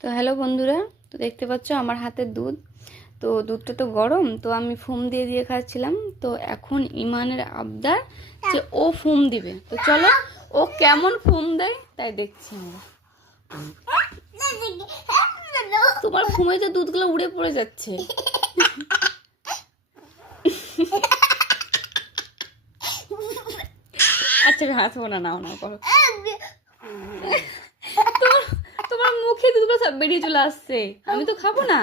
তো হ্যালো বন্ধুরা, তো দেখতে পাচ্ছ আমার হাতের দুধ। তো দুধটা তো গরম, তো আমি ফোম দিয়ে দিয়ে খাচ্ছিলাম। তো এখন ইমানের আবদার যে ও ফোম দিবে। তো চলো ও কেমন ফোম দেয় তাই দেখছি আমরা। তোমার ফোমে তো দুধগুলো উড়ে পড়ে যাচ্ছে। আচ্ছা আমি হাসবো না, নাও নাও করো। তোমার তোমার মুখে দুধগুলো সব বেরিয়ে চলে আসছে, আমি তো খাবো না।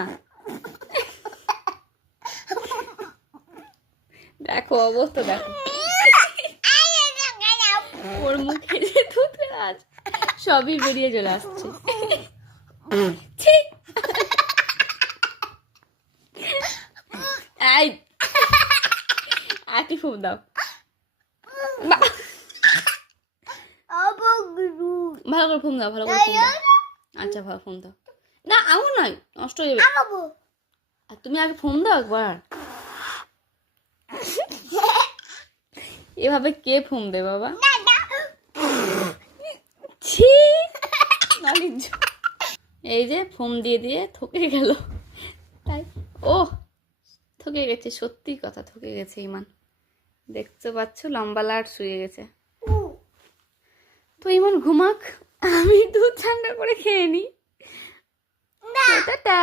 দেখো অবস্থা দেখো, ওর মুখে যে দুধ আছে সবই বেরিয়ে চলে আসছে। ছি! এই আটি ফুপ দাও, ভালো করে ফোন দাও, ভালো করে ফোন দাও। আচ্ছা ভালো ফোন দাও। না আমও নয়, নষ্ট হয়ে যাবে। আর তুমি আগে ফোন দাও একবার। এভাবে কে ফোন দেয় বাবা? ছি! নলিজ্জ। এই যে ফোন দিয়ে দিয়ে থকে গেল, তাই ও থকে গেছে, সত্যি কথা থকে গেছে ইমান। দেখতে পাচ্ছ লম্বা লাট শুয়ে গেছে। তো ইমান ঘুমাক, আমি দুধ ঠান্ডা করে খেয়ে নি। টাটা।